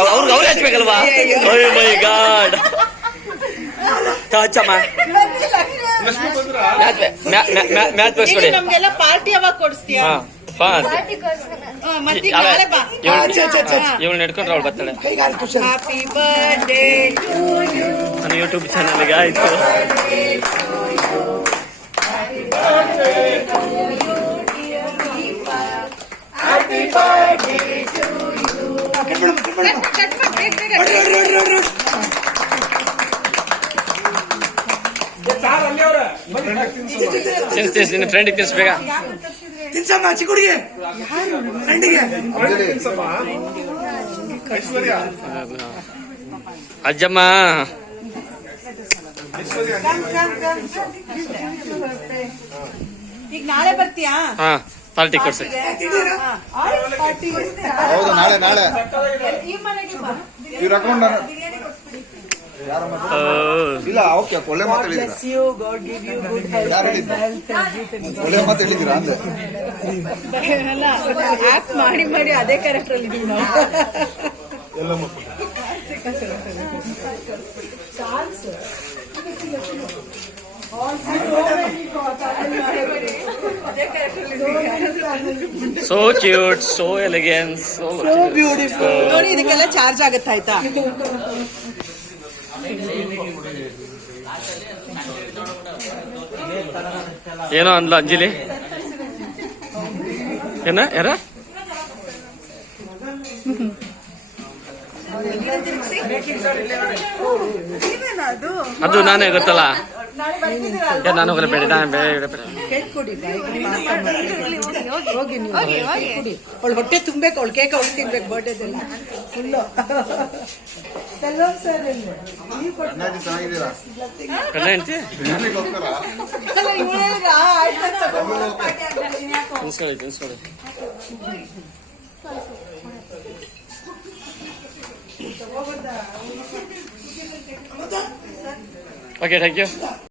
ಅವ್ರು ಹಚ್ಬೇಕಲ್ವಾ? ಓಯ್ ಮೈ god. ಹಚ್ಚಮ್ಮ match ತೋರಿಸ್ಕೊಡಿ. ನಮ್ಗೆಲ್ಲ ಪಾರ್ಟಿ ಯಾವಾಗ ಕೊಡಿಸ್ತೀಯಾ? ಇವಳು ನಡ್ಕೊಂಡ್ರೆ ಅವಳು ಬರ್ತಾಳೆ. Happy birthday to you. ನನ್ನ ಯೂಟ್ಯೂಬ್ ಚಾನಲ್ಗೆ ಆಯ್ತು. ನಿನ್ನ ಫ್ರೆಂಡಿಗೆ ತಿನ್ಸ್ಬೇಕ. ತಿನ್ಸಮ್ಮ ಚಿಕ್ಕುಡಿಗೆ ಫ್ರೆಂಡಿಗೆ. ಅಜ್ಜಮ್ಮ ಈಗ ನಾಳೆ ಬರ್ತೀಯಾ? ಹಾ, ಪಾರ್ಟಿ ಕೊಡ್ಸಿ. ಹೌದು, ನಾಳೆ ನಾಳೆ ಇವ್ರ ಅಕೌಂಟ್ ಇಲ್ಲ. ಓಕೆ, ಒಳ್ಳೆ ಮಾತು ಹೇಳಿದ್ದೀರಾ. ಯಾರು ಹೇಳಿದ್ರು? ಒಳ್ಳೆ ಮಾತು ಹೇಳಿದ್ದೀರಾ ಅಂದೆ. ಆಕ್ಟ್ ಮಾಡಿ ಮಾಡಿ ಅದೇ ಕ್ಯಾರೆಕ್ಟರ್ ಅಲ್ಲಿ ಇದೀವಿ ನಾವು. So cute, so elegance, so beautiful. ನೋಡಿ, ಇದಕ್ಕೆಲ್ಲ ಚಾರ್ಜ್ ಆಗುತ್ತೆ ಆಯ್ತಾ? ಏನೋ ಅಂದ್ಲ ಅಂಜಲಿ. ಏನ ಯಾರ ಅದು ನಾನೇ ಗೊತ್ತಲ್ಲ. ನಾನು ಹೋಗ್ರೆ ಬೇಡ, ಅವಳು ಹೊಟ್ಟೆ ತುಂಬೇಕು, ಅವಳು ಕೇಕ್ ಅವಳು ತಿನ್ಬೇಕು. ಬರ್ಡೇದೆಲ್ಲ ಫುಲ್ಲು. ತಿನ್ಸ್ಕೊಳ್ಳಿ. Okay, thank you.